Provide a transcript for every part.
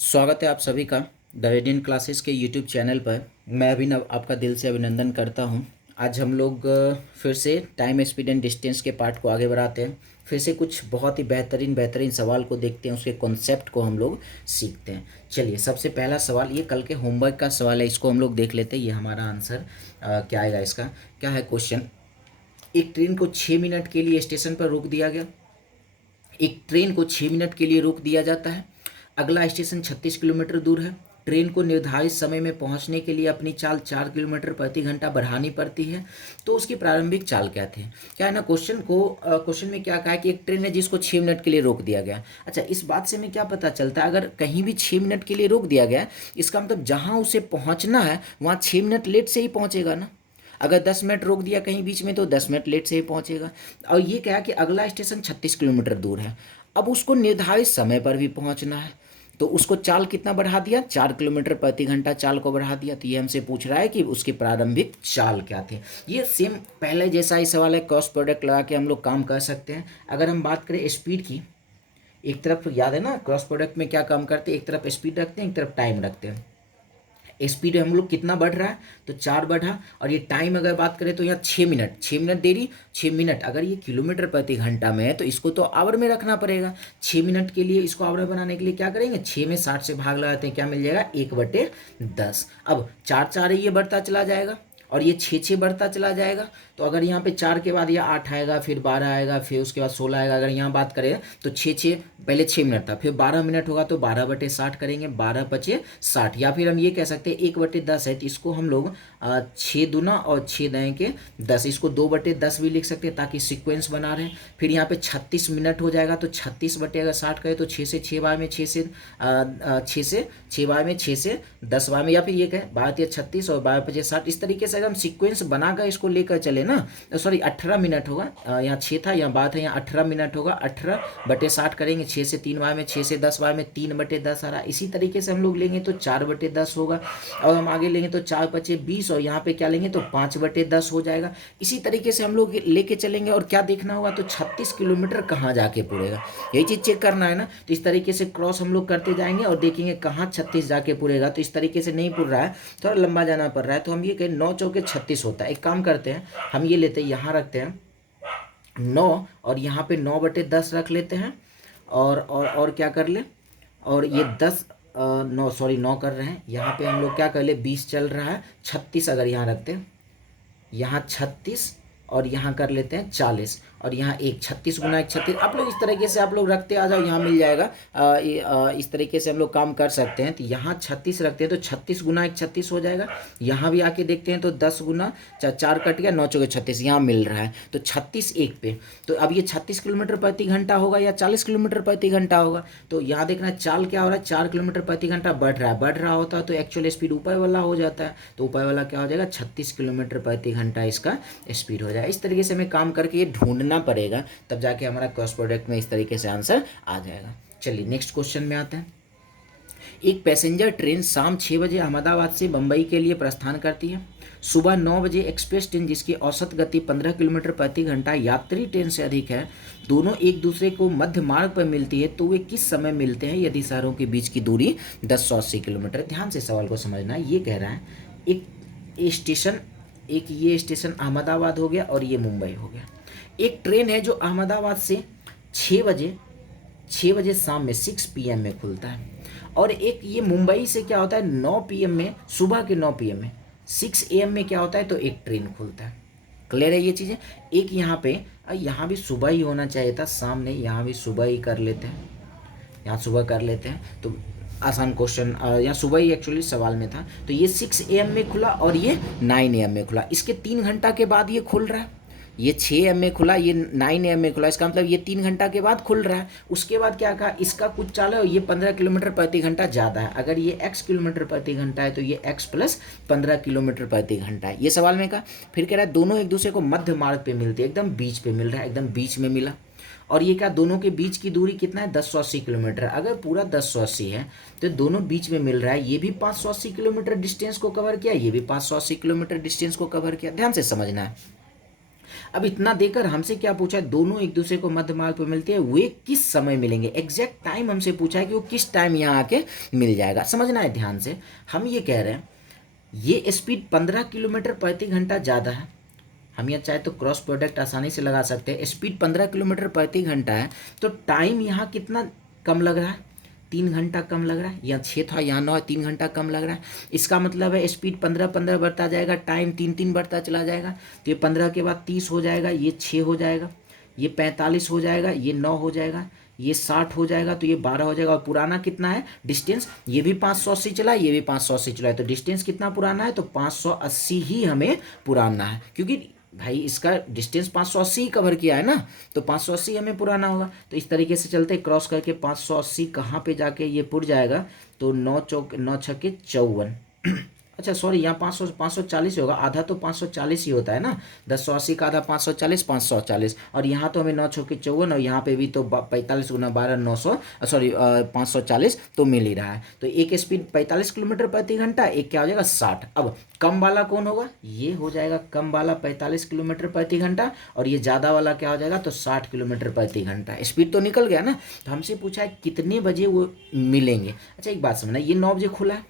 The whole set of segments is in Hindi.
स्वागत है आप सभी का द रेडियंट क्लासेस के यूट्यूब चैनल पर। मैं अभिनव आपका दिल से अभिनंदन करता हूं। आज हम लोग फिर से टाइम स्पीड एंड डिस्टेंस के पार्ट को आगे बढ़ाते हैं। फिर से कुछ बहुत ही बेहतरीन सवाल को देखते हैं, उसके कॉन्सेप्ट को हम लोग सीखते हैं। चलिए, सबसे पहला सवाल ये कल के होमवर्क का सवाल है, इसको हम लोग देख लेते हैं। ये हमारा आंसर क्या आएगा इसका। क्या है क्वेश्चन। एक ट्रेन को 6 मिनट के लिए स्टेशन पर रोक दिया गया। एक ट्रेन को 6 मिनट के लिए रोक दिया जाता है। अगला स्टेशन 36 किलोमीटर दूर है। ट्रेन को निर्धारित समय में पहुंचने के लिए अपनी चाल 4 किलोमीटर प्रति घंटा बढ़ानी पड़ती है। तो उसकी प्रारंभिक चाल क्या थी। क्या है ना, क्वेश्चन में क्या कहा है कि एक ट्रेन है जिसको 6 मिनट के लिए रोक दिया गया। अच्छा, इस बात से हमें क्या पता चलता है, अगर कहीं भी 6 मिनट के लिए रोक दिया गया इसका मतलब जहां उसे पहुंचना है वहां 6 मिनट लेट से ही पहुंचेगा ना। अगर 10 मिनट रोक दिया कहीं बीच में तो 10 मिनट लेट से ही पहुंचेगा। और ये क्या है कि अगला स्टेशन 36 किलोमीटर दूर है। अब उसको निर्धारित समय पर भी पहुंचना है, तो उसको चाल कितना बढ़ा दिया, 4 किलोमीटर प्रति घंटा चाल को बढ़ा दिया। तो ये हमसे पूछ रहा है कि उसकी प्रारंभिक चाल क्या थी। ये सेम पहले जैसा ही सवाल है, क्रॉस प्रोडक्ट लगा के हम लोग काम कर सकते हैं। अगर हम बात करें स्पीड की, एक तरफ याद है ना क्रॉस प्रोडक्ट में क्या काम करते हैं, एक तरफ स्पीड रखते हैं, एक तरफ टाइम रखते हैं। स्पीड हम लोग कितना बढ़ रहा है तो 4 बढ़ा, और ये टाइम अगर बात करें तो यहाँ 6 मिनट देरी। 6 मिनट अगर ये किलोमीटर प्रति घंटा में है तो इसको तो आवर में रखना पड़ेगा। 6 मिनट के लिए इसको आवर बनाने के लिए क्या करेंगे, 6 में 60 से भाग लगाते हैं, क्या मिल जाएगा 1/10। अब 4 ये बढ़ता चला जाएगा और ये 6 बढ़ता चला जाएगा। तो अगर यहाँ पे 4 के बाद ये 8 आएगा, फिर 12 आएगा, फिर उसके बाद 16 आएगा। अगर यहाँ बात करें तो 6 पहले 6 मिनट था, फिर 12 मिनट होगा तो 12/60 करेंगे, 12×5 = 60। या फिर हम ये कह सकते हैं 1/10 है तो इसको हम लोग 6 दूना और 6 दें के 10, इसको 2/10 भी लिख सकते हैं ताकि सीक्वेंस बना रहे। फिर यहाँ पे 36 मिनट हो जाएगा तो 36/60 करें तो 6 से 6 बार में 6 से 6 बार में 6 से 10 बार में, या फिर ये कहें 12×36 और 12×5 = 60। इस तरीके से अगर हम सीक्वेंस बनाकर इसको लेकर चले ना, सॉरी 18 मिनट होगा, यहाँ 6 था, यहाँ बात है, यहाँ 18 मिनट होगा। 18/60 करेंगे, 6 से 3 बार में 6 से 10 बार में 3/10 आ रहा है। इसी तरीके से हम लोग लेंगे तो 4/10 होगा, और हम आगे लेंगे तो 4×5 = 20, और यहाँ पे क्या लेंगे तो 5/10 हो जाएगा। इसी तरीके से हम लोग लेके चलेंगे, और क्या देखना होगा तो 36 किलोमीटर कहाँ जाके पूरेगा, यही चीज़ चेक करना है ना। तो इस तरीके से क्रॉस हम लोग करते जाएंगे और देखेंगे कहाँ 36 जाके पूरेगा। तो इस तरीके से नहीं पूर रहा है, थोड़ा लंबा जाना पड़ रहा है, तो हम ये कहें 9×4 = 36 होता है। एक काम करते हैं, हम ये लेते हैं, यहाँ रखते हैं 9, और यहाँ पे 9/10 रख लेते हैं, और क्या कर ले, और ये 10 9 कर रहे हैं, यहाँ पे हम लोग क्या कर ले, 20 चल रहा है, 36 अगर यहाँ रखते हैं, यहाँ 36, और यहाँ कर लेते हैं 40, और यहाँ 36 × 1 36। आप लोग इस तरीके से आप लोग रखते आ जाओ, यहाँ मिल जाएगा। इस तरीके से हम लोग काम कर सकते हैं। तो यहाँ 36 रखते हैं तो 36 × 1 36 हो जाएगा। यहाँ भी आके देखते हैं तो 10 × 4 कट गया, 9×4 = 36, यहाँ मिल रहा है तो 36 1 पे। तो अब ये 36 किलोमीटर प्रति घंटा होगा या 40 किलोमीटर प्रति घंटा होगा। तो यहाँ देखना चाल क्या हो रहा है, 4 किलोमीटर प्रति घंटा बढ़ रहा होता है तो एक्चुअल स्पीड ऊपर वाला हो जाता है। तो ऊपर वाला क्या हो जाएगा, 36 किलोमीटर प्रति घंटा इसका स्पीड हो जाएगा। इस तरीके से हमें काम करके ये ढूंढना पड़ेगा, तब जाके हमारा क्रॉस प्रोडक्ट में इस तरीके से आंसर आ जाएगा। चलिए नेक्स्ट क्वेश्चन में आते हैं। एक पैसेंजर ट्रेन शाम 6 बजे अहमदाबाद से बम्बई के लिए प्रस्थान करती है। सुबह 9 बजे एक्सप्रेस ट्रेन जिसकी औसत गति 15 किलोमीटर प्रति घंटा यात्री ट्रेन से अधिक है, दोनों एक दूसरे को मध्य मार्ग पर मिलती है, तो वे किस समय मिलते हैं यदि शहरों के बीच की दूरी 1080 किलोमीटर। ध्यान से सवाल को समझना है। ये कह रहा है एक स्टेशन, एक ये स्टेशन अहमदाबाद हो गया और ये मुंबई हो गया। एक ट्रेन है जो अहमदाबाद से 6 बजे शाम में 6 PM में खुलता है, और एक ये मुंबई से क्या होता है 9 PM में, सुबह के 9 PM में, 6 AM में क्या होता है तो एक ट्रेन खुलता है। क्लियर है ये चीज़ें। एक यहाँ भी सुबह ही होना चाहिए था, सामने यहाँ भी सुबह ही कर लेते हैं, यहाँ सुबह कर लेते हैं तो आसान क्वेश्चन, यहाँ सुबह ही एक्चुअली सवाल में था। तो ये 6 AM में खुला और ये 9 AM में खुला, इसके 3 घंटा के बाद ये खुल रहा है। ये 6 AM में खुला, ये 9 AM में खुला, इसका मतलब ये 3 घंटा के बाद खुल रहा है। उसके बाद क्या कहा, इसका कुछ चाल है और ये 15 किलोमीटर प्रति घंटा ज़्यादा है। अगर ये x किलोमीटर प्रति घंटा है तो ये x + 15 किलोमीटर प्रति घंटा है, ये सवाल में कहा। फिर कह रहा है दोनों एक दूसरे को मध्य मार्ग पे मिलते हैं, एकदम बीच पे मिल रहा है, एकदम बीच में मिला। और ये क्या, दोनों के बीच की दूरी कितना है 1080 किलोमीटर। अगर पूरा 1080 है तो दोनों बीच में मिल रहा है, ये भी 580 किलोमीटर डिस्टेंस को कवर किया, ये भी 580 किलोमीटर डिस्टेंस को कवर किया। ध्यान से समझना है। अब इतना देकर हमसे क्या पूछा है, दोनों एक दूसरे को मध्य मार्ग पर मिलते हैं, वे किस समय मिलेंगे, एग्जैक्ट टाइम हमसे पूछा है कि वो किस टाइम यहाँ आके मिल जाएगा। समझना है ध्यान से, हम ये कह रहे हैं ये स्पीड 15 किलोमीटर प्रति घंटा ज़्यादा है। हम यहाँ चाहे तो क्रॉस प्रोडक्ट आसानी से लगा सकते हैं। स्पीड 15 किलोमीटर प्रति घंटा है तो टाइम यहाँ कितना कम लग रहा है, 3 घंटा कम लग रहा है। यहाँ 6 था, यहाँ 9 है, 3 घंटा कम लग रहा है। इसका मतलब है स्पीड 15 बढ़ता जाएगा, टाइम 3 बढ़ता चला जाएगा। तो ये 15 के बाद 30 हो जाएगा, ये 6 हो जाएगा, ये 45 हो जाएगा, ये 9 हो जाएगा, ये 60 हो जाएगा, तो ये 12 हो जाएगा। और पुराना कितना है डिस्टेंस, ये भी 580 चला है, ये भी 580 चला है, तो डिस्टेंस कितना पुराना है, तो 580 ही हमें पुराना है, क्योंकि भाई इसका डिस्टेंस 580 कवर किया है ना, तो 580 हमें पुराना होगा। तो इस तरीके से चलते क्रॉस करके 580 कहाँ पे जाके ये पुर जाएगा, तो 9 छक्के 54 अच्छा सॉरी, यहाँ 540 होगा, आधा तो 540 ही होता है ना, 1080 का आधा 540, 540। और यहाँ तो हमें 9 छक्के 54 और यहाँ पे भी तो 45 गुना 12 900 सॉरी 540 तो मिल ही रहा है। तो एक स्पीड 45 किलोमीटर प्रति घंटा, एक क्या हो जाएगा 60। अब कम वाला कौन होगा, ये हो जाएगा कम वाला 45 किलोमीटर प्रति घंटा, और ये ज़्यादा वाला क्या हो जाएगा, तो 60 किलोमीटर प्रति घंटा। स्पीड तो निकल गया ना। तो हमसे पूछा है कितने बजे वो मिलेंगे। अच्छा एक बात समझना, ये 9 बजे खुला है,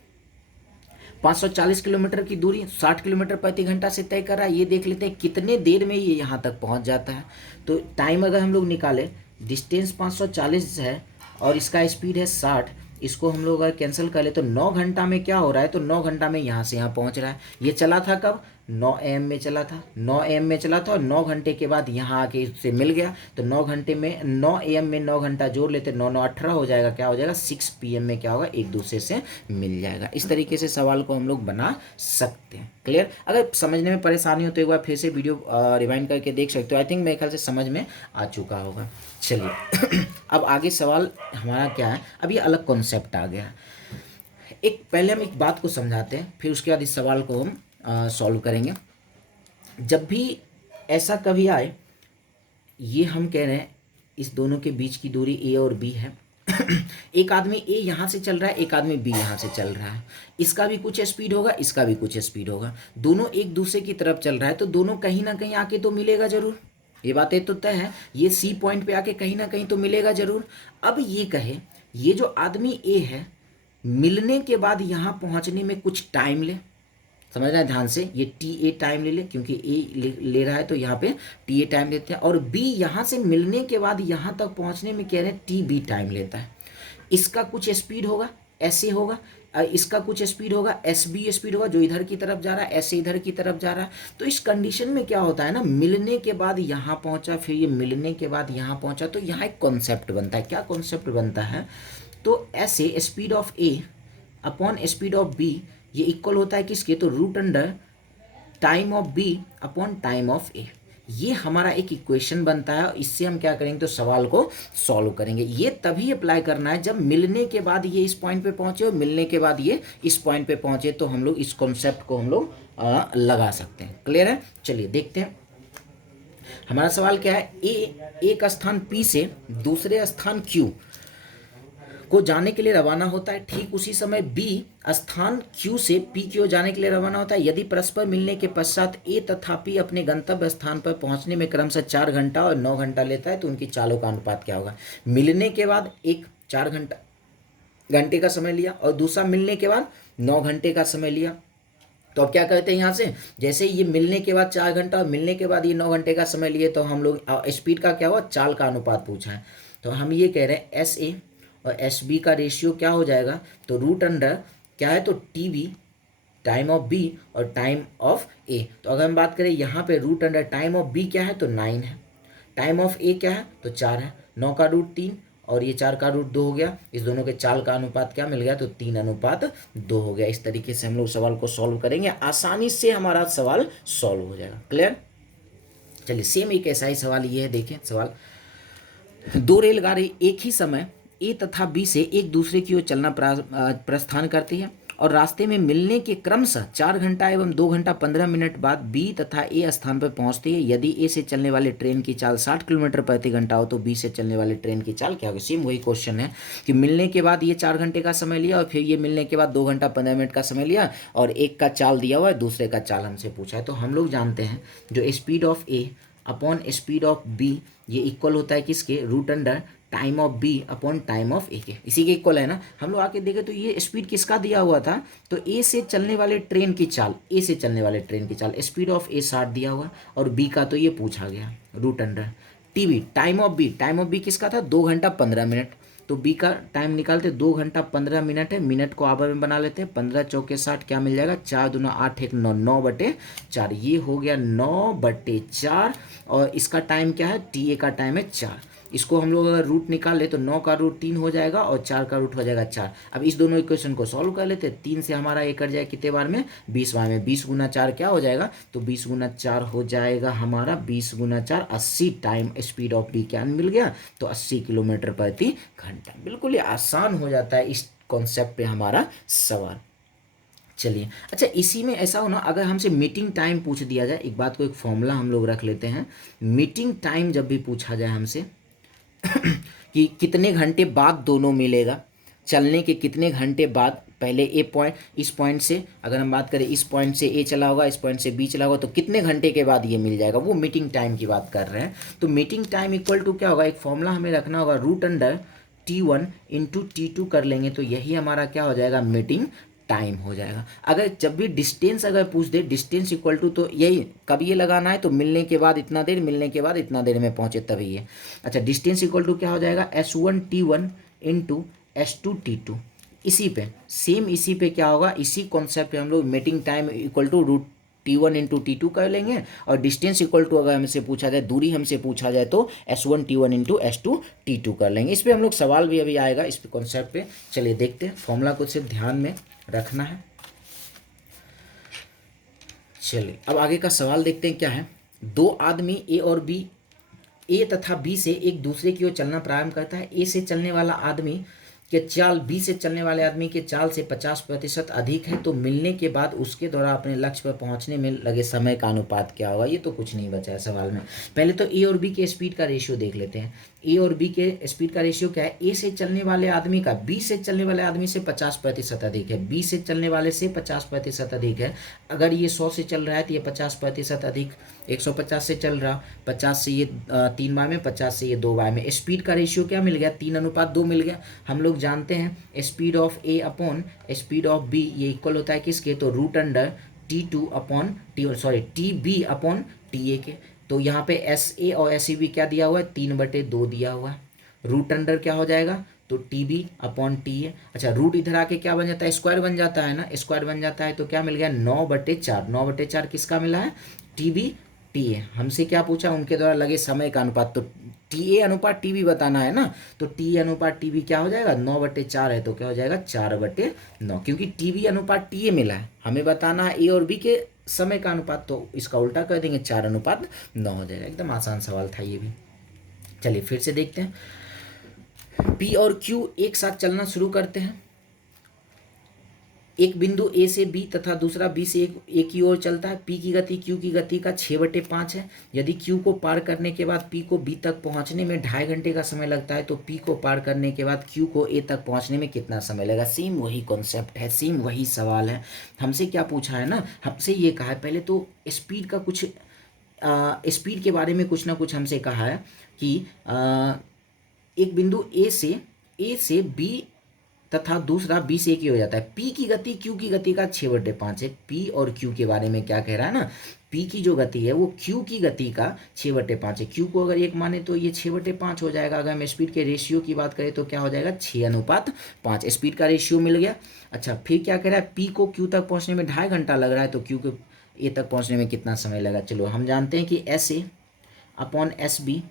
540 किलोमीटर की दूरी 60 किलोमीटर प्रति घंटा से तय कर रहा है। ये देख लेते हैं कितने देर में ये यहाँ तक पहुँच जाता है। तो टाइम अगर हम लोग निकालें, डिस्टेंस 540 है और इसका स्पीड है 60, इसको हम लोग अगर कैंसिल कर ले तो 9 घंटा में क्या हो रहा है, तो 9 घंटा में यहाँ से यहाँ पहुँच रहा है। ये चला था कब, 9 AM में चला था, 9 AM में चला था और 9 घंटे के बाद यहाँ आके इससे मिल गया। तो 9 घंटे में 9 AM में 9 घंटा जोड़ लेते, 9 9 18 हो जाएगा, क्या हो जाएगा 6 PM में क्या होगा, एक दूसरे से मिल जाएगा। इस तरीके से सवाल को हम लोग बना सकते हैं। क्लियर। अगर समझने में परेशानी हो तो एक बार फिर से वीडियो रिवाइंड करके देख सकते हो। आई थिंक मेरे ख्याल से समझ में आ चुका होगा। चलिए अब आगे सवाल हमारा क्या है, अब ये अलग कॉन्सेप्ट आ गया है। एक पहले हम एक बात को समझाते हैं, फिर उसके बाद इस सवाल को हम सॉल्व करेंगे। जब भी ऐसा कभी आए, ये हम कह रहे हैं इस दोनों के बीच की दूरी ए और बी है एक आदमी ए यहाँ से चल रहा है, एक आदमी बी यहाँ से चल रहा है। इसका भी कुछ स्पीड होगा, इसका भी कुछ स्पीड होगा, दोनों एक दूसरे की तरफ चल रहा है, तो दोनों कहीं ना कहीं आके तो मिलेगा जरूर। ये बातें तो तय है, ये सी पॉइंट पे आके कहीं ना कहीं तो मिलेगा जरूर। अब ये कहे ये जो आदमी ए है, मिलने के बाद यहाँ पहुँचने में कुछ टाइम ले, समझ रहे हैं ध्यान से, ये टी ए टाइम ले क्योंकि ए ले रहा है तो यहाँ पे टी ए टाइम लेते हैं। और बी यहाँ से मिलने के बाद यहाँ तक पहुँचने में कह रहे हैं टी बी टाइम लेता है। इसका कुछ स्पीड होगा, ऐसे होगा, इसका कुछ स्पीड होगा, एस बी स्पीड होगा, जो इधर की तरफ जा रहा है, ऐसे इधर की तरफ जा रहा है। तो इस कंडीशन में क्या होता है ना, मिलने के बाद यहाँ पहुँचा, फिर ये मिलने के बाद यहाँ पहुँचा, तो यहाँ एक कॉन्सेप्ट बनता है। क्या कॉन्सेप्ट बनता है, तो ऐसे speed of A upon speed of B ये इक्वल होता है किसके, तो root under time of B upon time of A. ये हमारा एक इक्वेशन बनता है। इससे हम क्या करेंगे, तो सवाल को सॉल्व करेंगे। ये तभी अप्लाई करना है जब मिलने के बाद ये इस पॉइंट पे पहुंचे और मिलने के बाद ये इस पॉइंट पे पहुंचे, तो हम लोग इस कॉन्सेप्ट को हम लोग लगा सकते हैं। क्लियर है। चलिए देखते हैं हमारा सवाल क्या है। ए एक स्थान पी से दूसरे स्थान क्यू को जाने के लिए रवाना होता है। ठीक उसी समय बी स्थान क्यू से पी की ओर जाने के लिए रवाना होता है। यदि परस्पर मिलने के पश्चात ए तथा पी अपने गंतव्य स्थान पर पहुंचने में क्रमशः 4 घंटा और 9 घंटा लेता है, तो उनकी चालों का अनुपात क्या होगा। मिलने के बाद एक 4 घंटे का समय लिया और दूसरा मिलने के बाद 9 घंटे का समय लिया। तो अब क्या कहते हैं यहाँ से, जैसे ये मिलने के बाद 4 घंटा और मिलने के बाद ये 9 घंटे का समय लिए, तो हम लोग स्पीड का क्या हुआ, चाल का अनुपात पूछा है। तो हम ये कह रहे हैं एस ए और एस बी का रेशियो क्या हो जाएगा, तो रूट अंडर क्या है, तो T B time of B और टाइम ऑफ ए। तो अगर हम बात करें यहाँ पे root under time of B क्या है, तो 9 है, टाइम ऑफ ए क्या है, तो 4 है, 9 का रूट 3 और ये 4 का रूट 2 हो गया। इस दोनों के चाल का अनुपात क्या मिल गया, तो 3:2 हो गया। इस तरीके से हम लोग सवाल को सॉल्व करेंगे, आसानी से हमारा सवाल सॉल्व हो जाएगा। क्लियर। चलिए सेम एक ऐसा ही सवाल ये है, देखें सवाल। 2 रेलगाड़ी एक ही समय ए तथा बी से एक दूसरे की ओर चलना प्रस्थान करती है और रास्ते में मिलने के क्रमशः 4 घंटा एवं 2 घंटा 15 मिनट बाद बी तथा ए स्थान पर पहुंचती है। यदि ए से चलने वाले ट्रेन की चाल 60 किलोमीटर प्रति घंटा हो, तो बी से चलने वाले ट्रेन की चाल क्या होगी। सेम वही क्वेश्चन है कि मिलने के बाद ये 4 घंटे का समय लिया और फिर ये मिलने के बाद 2 घंटा 15 मिनट का समय लिया और एक का चाल दिया हुआ है, दूसरे का चाल हमसे पूछा है। तो हम लोग जानते हैं जो speed of A upon speed of B, ये इक्वल होता है किसके, root under time of B upon time of A के, इसी के इक्वल है ना। हम लोग आके देखें तो ये स्पीड किसका दिया हुआ था, तो ए से चलने वाले ट्रेन की चाल, ए से चलने वाले ट्रेन की चाल, स्पीड ऑफ ए 60 दिया हुआ, और बी का तो ये पूछा गया root under T B, time of B, time of B किसका था 2 घंटा 15 मिनट, तो बी का टाइम निकालते 2 घंटा 15 मिनट है, मिनट को आवर में बना लेते हैं, 15 चौके 60, क्या मिल जाएगा 4 दूना 8 1 9, 9/4, ये हो गया 9/4, और इसका टाइम क्या है, टी ए का टाइम है 4, इसको हम लोग अगर रूट निकाल ले तो 9 का रूट 3 हो जाएगा और 4 का रूट हो जाएगा 4। अब इस दोनों इक्वेशन को सॉल्व कर लेते हैं, 3 से हमारा ये कट जाए कितने बार में, 20 बार में, 20 गुना 4 क्या हो जाएगा, तो 20 गुना 4 हो जाएगा हमारा 20 गुना 4 80 टाइम स्पीड ऑफ बी क्या मिल गया, तो 80 किलोमीटर प्रति घंटा। बिल्कुल ही आसान हो जाता है इस कॉन्सेप्ट पे हमारा सवाल। चलिए, अच्छा इसी में ऐसा हो ना, अगर हमसे मीटिंग टाइम पूछ दिया जाए, एक बात को एक फॉर्मूला हम लोग रख लेते हैं, मीटिंग टाइम जब भी पूछा जाए हमसे कि कितने घंटे बाद दोनों मिलेगा, चलने के कितने घंटे बाद, पहले ए पॉइंट, इस पॉइंट से अगर हम बात करें, इस पॉइंट से ए चला होगा, इस पॉइंट से बी चला होगा, तो कितने घंटे के बाद ये मिल जाएगा, वो मीटिंग टाइम की बात कर रहे हैं। तो मीटिंग टाइम इक्वल टू क्या होगा, एक फॉर्मूला हमें रखना होगा, root under T1 into T2 कर लेंगे, तो यही हमारा क्या हो जाएगा, मीटिंग टाइम हो जाएगा। अगर जब भी डिस्टेंस अगर पूछ दे, डिस्टेंस इक्वल टू, तो यही कब ये लगाना है, तो मिलने के बाद इतना देर, मिलने के बाद इतना देर में पहुंचे तभी ये। अच्छा, डिस्टेंस इक्वल टू क्या हो जाएगा, S1T1 इंटू S2T2, इसी पे सेम, इसी पे क्या होगा, इसी कॉन्सेप्ट पे हम लोग meeting time equal to root T1 into T2 कर लेंगे, और डिस्टेंस इक्वल टू अगर हमसे पूछा जाए, दूरी हमसे पूछा जाए, तो S1T1 इंटू S2T2 कर लेंगे। इस पर हम लोग सवाल भी अभी आएगा इस कॉन्सेप्ट पे। चलिए देखते हैं, फॉर्मूला को सिर्फ ध्यान में रखना है। चलिए अब आगे का सवाल देखते हैं क्या है। दो आदमी ए तथा बी से एक दूसरे की ओर चलना प्रारंभ करता है। ए से चलने वाला आदमी के चाल बी से चलने वाले आदमी के चाल से 50% अधिक है, तो मिलने के बाद उसके द्वारा अपने लक्ष्य पर पहुंचने में लगे समय का अनुपात क्या होगा। ये तो कुछ नहीं बचा है सवाल में। पहले तो ए और बी के स्पीड का रेशियो देख लेते हैं। ए और बी के स्पीड का रेशियो क्या है, ए से चलने वाले आदमी का बी से चलने वाले आदमी से 50% अधिक है, बी से चलने वाले से 50% अधिक है। अगर ये 100 से चल रहा है तो ये 50% अधिक 150 से चल रहा, 50 से ये 3 बार में, 50 से ये 2 बार में। स्पीड का रेशियो क्या मिल गया, 3:2 मिल गया। हम लोग जानते हैं speed of A upon speed of B ये इक्वल होता है किसके, तो root under T2 upon T B upon T A के। तो यहाँ पे एस ए और एस सी बी क्या दिया हुआ है, 3/2 दिया हुआ है। रूट अंडर क्या हो जाएगा, तो T B upon T A. अच्छा, रूट इधर आके क्या बन जाता है, स्क्वायर बन जाता है ना, स्क्वायर बन जाता है, तो क्या मिल गया 9/4। 9/4 किसका मिला है, टी बी टी ए। हमसे क्या पूछा, उनके द्वारा लगे समय का अनुपात, तो टी ए अनुपात टी बी बताना है ना, तो टी अनुपात टी बी क्या हो जाएगा, 9/4 है, तो क्या हो जाएगा 4/9, क्योंकि टी बी अनुपात टी ए मिला है, हमें बताना है ए और बी के समय का अनुपात, तो इसका उल्टा कर देंगे 4:9 हो जाएगा। एकदम आसान सवाल था ये भी। चलिए फिर से देखते हैं। पी और क्यू एक साथ चलना शुरू करते हैं। एक बिंदु ए से बी तथा दूसरा बी से ए की ओर चलता है। पी की गति क्यू की गति का 6/5 है। यदि क्यू को पार करने के बाद पी को बी तक पहुंचने में 2.5 घंटे का समय लगता है, तो पी को पार करने के बाद क्यू को ए तक पहुंचने में कितना समय लगेगा। सेम वही कॉन्सेप्ट है, सेम वही सवाल है। हमसे क्या पूछा है ना, हमसे ये कहा है, पहले तो स्पीड का कुछ स्पीड के बारे में कुछ ना कुछ हमसे कहा है कि एक बिंदु ए से बी तथा दूसरा बी से एक ही हो जाता है। पी की गति क्यू की गति का 6/5 है। पी और क्यू के बारे में क्या कह रहा है ना, पी की जो गति है वो क्यू की गति का 6/5 है। क्यू को अगर 1 माने तो ये 6/5 हो जाएगा। अगर हम स्पीड के रेशियो की बात करें तो क्या हो जाएगा 6:5। स्पीड का रेशियो मिल गया। अच्छा, फिर क्या कह रहा है, पी को क्यू तक पहुँचने में 2.5 घंटा लग रहा है, तो क्यू को ए तक पहुँचने में कितना समय लगा। चलो हम जानते हैं कि S A upon S B,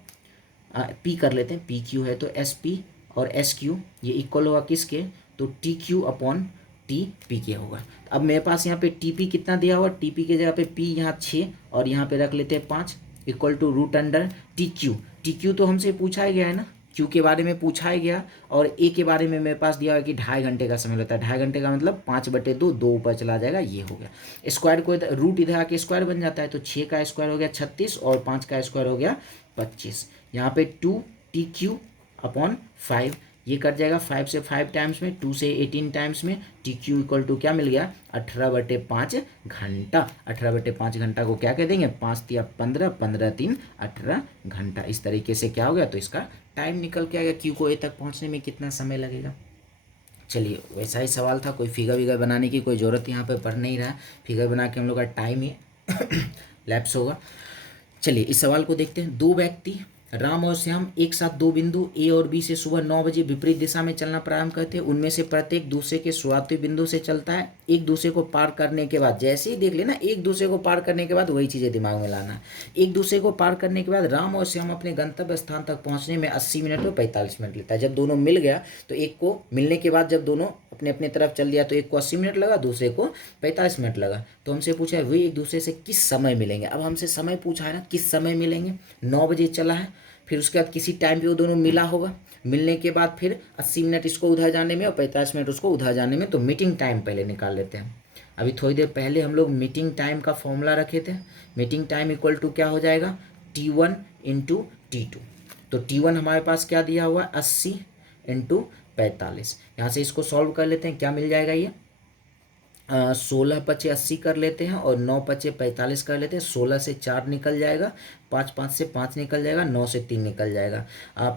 P कर लेते हैं, पी क्यू है तो एस पी और एस क्यू ये इक्वल होगा किसके, तो T Q upon T P के होगा। अब मेरे पास यहाँ पे टी पी कितना दिया हुआ, टी पी के जगह पे पी यहाँ 6 और यहाँ पे रख लेते हैं 5 equal to root under T Q. T Q तो हमसे पूछा ही गया है ना, क्यू के बारे में पूछा ही गया, और ए के बारे में मेरे पास दिया हुआ कि 2.5 घंटे का समय लगता है। 2.5 घंटे का मतलब 5/2, 2 ऊपर चला जाएगा, ये हो गया। स्क्वायर को रूट इधर आके स्क्वायर बन जाता है, तो 6 का स्क्वायर हो गया 36 और 5 का स्क्वायर हो गया 25। यहाँ पे 2 टी क्यू अपॉन 5 ये कट जाएगा 5 से 5 टाइम्स में, 2 से 18 टाइम्स में, टी क्यू इक्वल टू क्या मिल गया 18/5 घंटा। 18/5 घंटा को क्या कह देंगे 5 तिया 15, 15 3 18 घंटा। इस तरीके से क्या हो गया, तो इसका टाइम निकल के आ गया। क्यू को ए तक पहुँचने में कितना समय लगेगा। चलिए वैसा ही सवाल था, कोई फिगर विगर बनाने की कोई ज़रूरत यहाँ पे पड़ नहीं रहा, फिगर बना के हम लोग का टाइम ही लैप्स होगा। चलिए इस सवाल को देखते हैं। दो व्यक्ति राम और श्याम एक साथ दो बिंदु ए और बी से सुबह 9 बजे विपरीत दिशा में चलना प्रारंभ करते हैं। उनमें से प्रत्येक दूसरे के शुरुआती बिंदु से चलता है। एक दूसरे को पार करने के बाद, जैसे ही देख लेना, एक दूसरे को पार करने के बाद वही चीज़ें दिमाग में लाना। एक दूसरे को पार करने के बाद राम और श्याम अपने गंतव्य स्थान तक पहुंचने में 80 मिनट और 45 मिनट लेता है। जब दोनों मिल गया तो एक को मिलने के बाद जब दोनों अपने अपने तरफ चल दिया तो एक को 80 मिनट लगा, दूसरे को 45 मिनट लगा। तो हमसे पूछा है वे एक दूसरे से किस समय मिलेंगे। अब हमसे समय पूछा है ना, किस समय मिलेंगे। 9 बजे चला है, फिर उसके बाद किसी टाइम पे वो दोनों मिला होगा। मिलने के बाद फिर 80 मिनट इसको उधर जाने में और 45 मिनट उसको उधर जाने में। तो मीटिंग टाइम पहले निकाल लेते हैं। अभी थोड़ी देर पहले हम लोग मीटिंग टाइम का फॉर्मूला रखे थे। मीटिंग टाइम इक्वल टू क्या हो जाएगा T1 इंटू T2। तो T1 हमारे पास क्या दिया हुआ है 80 इंटू 45। यहाँ से इसको सॉल्व कर लेते हैं, क्या मिल जाएगा ये 16 पचे 80 कर लेते हैं और 9 पचे 45 कर लेते हैं। 16 से 4 निकल जाएगा, 5 5 से 5 निकल जाएगा, 9 से 3 निकल जाएगा।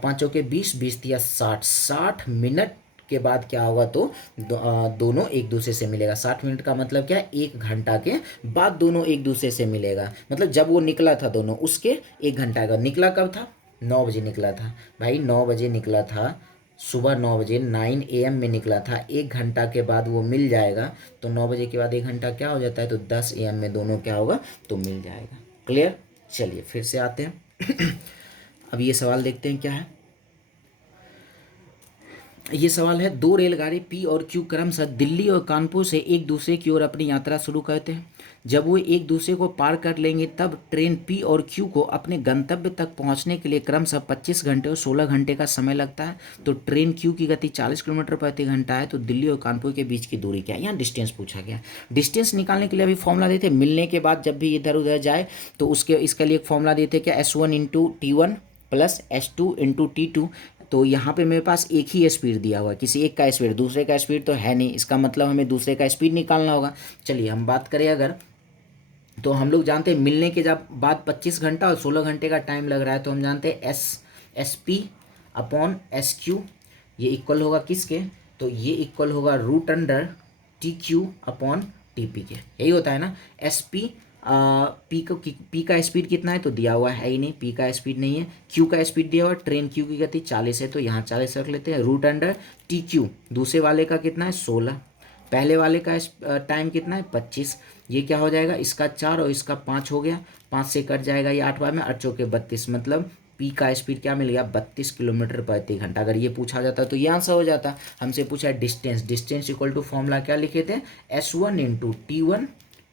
पाँचों के 20, 20 दिया 60। 60 मिनट के बाद क्या होगा तो दोनों एक दूसरे से मिलेगा। 60 मिनट का मतलब क्या है 1 घंटा के बाद दोनों एक दूसरे से मिलेगा। मतलब जब वो निकला था दोनों उसके 1 घंटा का। निकला कब था 9 बजे निकला था भाई, 9 बजे निकला था, सुबह 9 बजे 9 AM में निकला था। 1 घंटा के बाद वो मिल जाएगा। तो 9 बजे के बाद 1 घंटा क्या हो जाता है तो 10 AM में दोनों क्या होगा तो मिल जाएगा। क्लियर। चलिए फिर से आते हैं अब ये सवाल देखते हैं क्या है। ये सवाल है दो रेलगाड़ी पी और क्यू क्रमशः दिल्ली और कानपुर से एक दूसरे की ओर अपनी यात्रा शुरू करते हैं। जब वो एक दूसरे को पार कर लेंगे तब ट्रेन पी और क्यू को अपने गंतव्य तक पहुंचने के लिए क्रमशः 25 घंटे और 16 घंटे का समय लगता है। तो ट्रेन क्यू की गति 40 किलोमीटर प्रति घंटा है। तो दिल्ली और कानपुर के बीच की दूरी क्या है। यहाँ डिस्टेंस पूछा गया। डिस्टेंस निकालने के लिए अभी फॉर्मूला देते हैं। मिलने के बाद जब भी इधर उधर जाए तो उसके इसके लिए एक फॉर्मूला देते हैं क्या S1 into T1 plus S2 into T2। तो यहाँ पे मेरे पास एक ही स्पीड दिया हुआ है, किसी एक का स्पीड, दूसरे का स्पीड तो है नहीं। इसका मतलब हमें दूसरे का स्पीड निकालना होगा। चलिए हम बात करें अगर, तो हम लोग जानते हैं मिलने के जब बाद 25 घंटा और 16 घंटे का टाइम लग रहा है। तो हम जानते हैं SP अपॉन SQ ये इक्वल होगा किसके, तो ये इक्वल होगा √TQ अपॉन TP के। यही होता है ना। SP पी का स्पीड कितना है तो दिया हुआ है ही नहीं, पी का स्पीड नहीं है। क्यू का स्पीड दिया हुआ है, ट्रेन क्यू की गति 40 है तो यहाँ 40 रख लेते हैं। √TQ दूसरे वाले का कितना है 16, पहले वाले का टाइम कितना है 25। ये क्या हो जाएगा इसका 4 और इसका 5 हो गया, 5 से कट जाएगा ये 8 बार में, 8 चौके 32। मतलब पी का स्पीड क्या मिल गया 32 किलोमीटर प्रति घंटा। अगर ये पूछा जाता तो ये आंसर हो जाता। हमसे पूछा है distance. Distance equal to formula क्या लिखे थे S1 into T1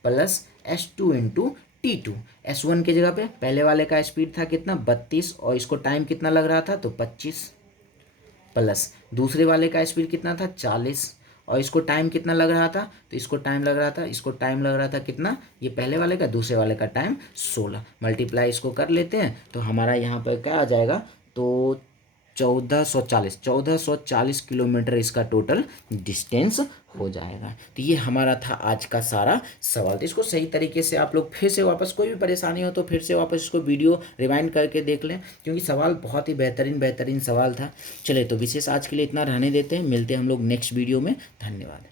plus S2 into T2। S1 की जगह पे पहले वाले का स्पीड था कितना 32 और इसको टाइम कितना लग रहा था तो 25 प्लस दूसरे वाले का स्पीड कितना था 40 और इसको टाइम कितना लग रहा था तो इसको टाइम लग रहा था कितना, ये पहले वाले का, दूसरे वाले का टाइम 16। मल्टीप्लाई इसको कर लेते हैं तो हमारा यहाँ पर क्या आ जाएगा तो 1440 किलोमीटर इसका टोटल डिस्टेंस हो जाएगा। तो ये हमारा था आज का सारा सवाल। तो इसको सही तरीके से आप लोग फिर से वापस, कोई भी परेशानी हो तो फिर से वापस इसको वीडियो रिवाइंड करके देख लें, क्योंकि सवाल बहुत ही बेहतरीन सवाल था। चलिए तो विशेष आज के लिए इतना रहने देते हैं, मिलते हैं हम लोग नेक्स्ट वीडियो में। धन्यवाद।